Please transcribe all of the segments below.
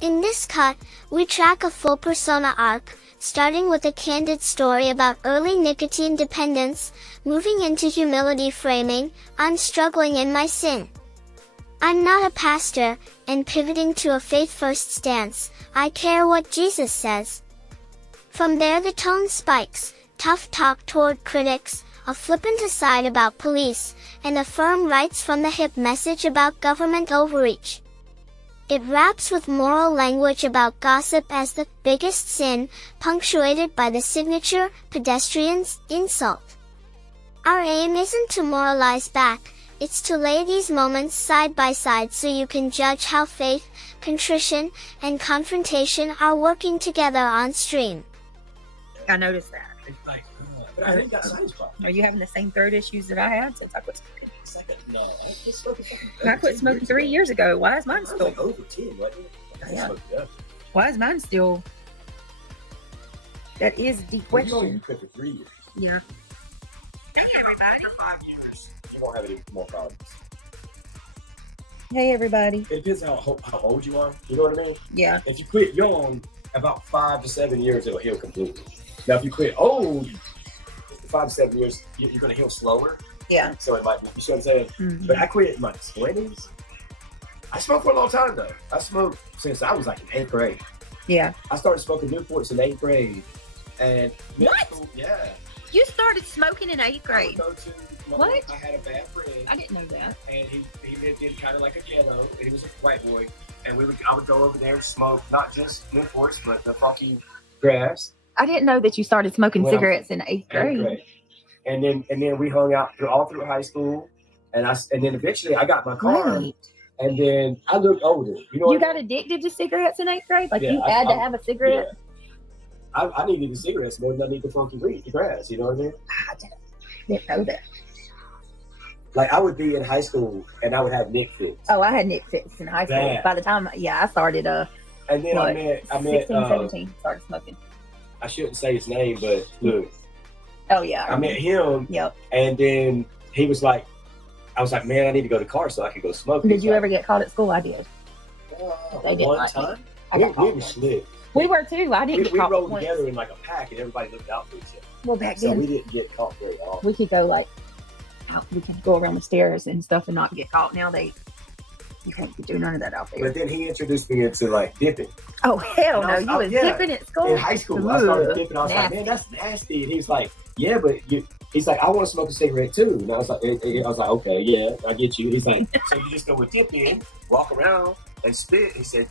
In this cut, we track a full persona arc, starting with a candid story about early nicotine dependence, moving into humility framing, I'm struggling in my sin. I'm not a pastor, and pivoting to a faith-first stance, I care what Jesus says. From there the tone spikes, tough talk toward critics, a flippant aside about police, and a firm rights from the hip message about government overreach. It wraps with moral language about gossip as the biggest sin, punctuated by the signature, pedestrian's, insult. Our aim isn't to moralize back, it's to lay these moments side by side so you can judge how faith, contrition, and confrontation are working together on stream. I noticed that. But I think that's science problem. Are you having the same throat issues that I had since I quit smoking? No, I quit smoking. I quit smoking 3 years ago. Why is mine still? Like over 10, wasn't it? Yeah. Why is mine still? That is the question. You quit for 3 years. Yeah. Hey everybody. For 5 years, you won't have any more problems. Hey everybody. It depends how old you are. You know what I mean? Yeah. If you quit young, about 5 to 7 years, it'll heal completely. Now, if you quit old, 5 to 7 years, you're going to heal slower. Yeah. So it might, you see what I'm saying? Mm-hmm. But I quit in my 20s. I smoked for a long time, though. I smoked since I was like in 8th grade. Yeah. I started smoking Newports in 8th grade. And what? School, yeah. You started smoking in 8th grade? What? I had a bad friend. I didn't know that. And he lived in kind of like a ghetto. And he was a white boy. And I would go over there and smoke not just Newports, but the funky grass. I didn't know that you started smoking cigarettes in 8th grade. And then we hung out all through high school, and then eventually I got my car, right. And then I looked older. You know, you got addicted to cigarettes in 8th grade? Like you had to have a cigarette? Yeah. I needed the cigarettes more than I need the funky weed, the grass. You know what I mean? I didn't know that. Like I would be in high school and I would have Nick fits. Oh, I had Nick fits in high school. Bad. By the time, I started. And then I met 16, 17, started smoking. I shouldn't say his name, but look. Oh yeah. I met him. Yep. And then he was like, I was like, man, I need to go to the car so I could go smoke. Did you ever get caught at school? I did. They did one time. We were slick. We were too. I didn't get caught. We rolled together in like a pack, and everybody looked out for each other. Well, back so then, we didn't get caught very often. We could go like out. We could go around the stairs and stuff and not get caught. Now you can't do none of that out there. But then he introduced me into like dipping. Oh hell no! You was dipping at school. In high school, I started dipping. I was like, man, that's nasty. And he was like, yeah, but he's like, I want to smoke a cigarette too. And I was like, okay, yeah, I get you. He's like, so you just go with dipping, walk around and spit. He said,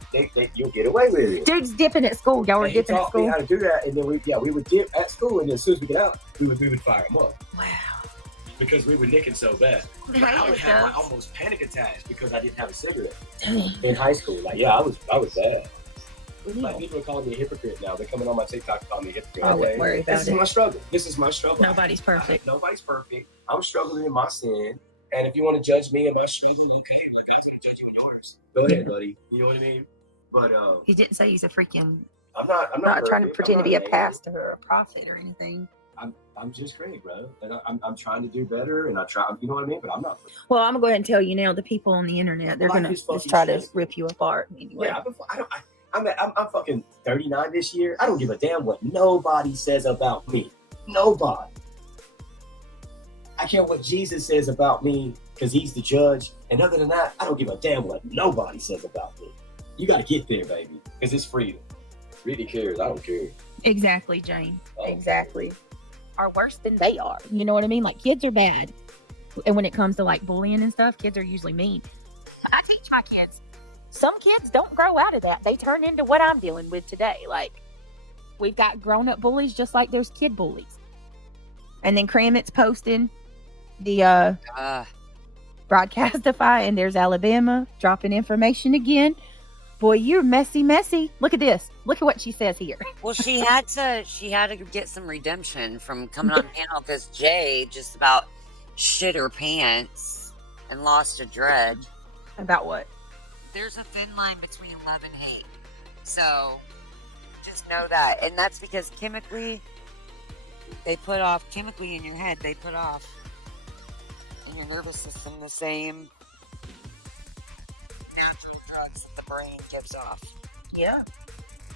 you'll get away with it. Dude's dipping at school. Y'all were dipping at school. He taught me how to do that, and then we would dip at school, and then as soon as we get out, we would fire him up. Wow. Because we were nicking so bad. I would have like almost panic attacks because I didn't have a cigarette in high school. Like, yeah, I was bad. Like, people are calling me a hypocrite now. They're coming on my TikTok and calling me a hypocrite. I wouldn't worry about it. This is my struggle. This is my struggle. Nobody's perfect. Nobody's perfect. I'm struggling in my sin. And if you want to judge me in my struggle, you can. I'm not going to judge you in yours. Go ahead, buddy. You know what I mean? But he didn't say he's a freaking. I'm not trying to pretend to be a pastor or a prophet or anything. I'm just great, bro. And I'm trying to do better, and I try. You know what I mean? But I'm not. Well, I'm gonna go ahead and tell you now. The people on the internet, they're gonna just try to rip you apart anyway. Yeah, I'm fucking 39 this year. I don't give a damn what nobody says about me. Nobody. I care what Jesus says about me because he's the judge. And other than that, I don't give a damn what nobody says about me. You got to get there, baby, because it's freedom. Really cares. I don't care. Exactly, Jane. Exactly. Are worse than they are. You know what I mean? Like, kids are bad. And when it comes to like bullying and stuff, kids are usually mean. I teach my kids. Some kids don't grow out of that. They turn into what I'm dealing with today. Like, we've got grown-up bullies just like there's kid bullies. And then Cramit's posting the Broadcastify, and there's Alabama dropping information again. Boy, you're messy. Look at this. Look at what she says here. Well, she had to get some redemption from coming on panel because Jay just about shit her pants and lost a dread. About what? There's a thin line between love and hate. So just know that. And that's because chemically in your head, they put off in your nervous system the same natural drugs that the brain gives off. Yeah.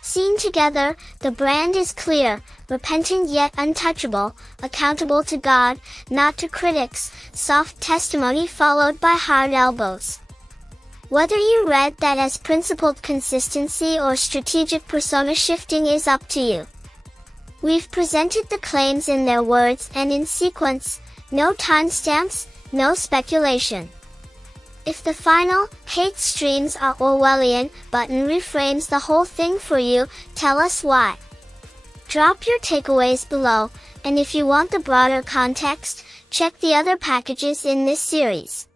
Seen together, the brand is clear, repentant yet untouchable, accountable to God, not to critics, soft testimony followed by hard elbows. Whether you read that as principled consistency or strategic persona shifting is up to you. We've presented the claims in their words and in sequence, no timestamps, no speculation. If the final, hate streams are Orwellian, button reframes the whole thing for you, tell us why. Drop your takeaways below, and if you want the broader context, check the other packages in this series.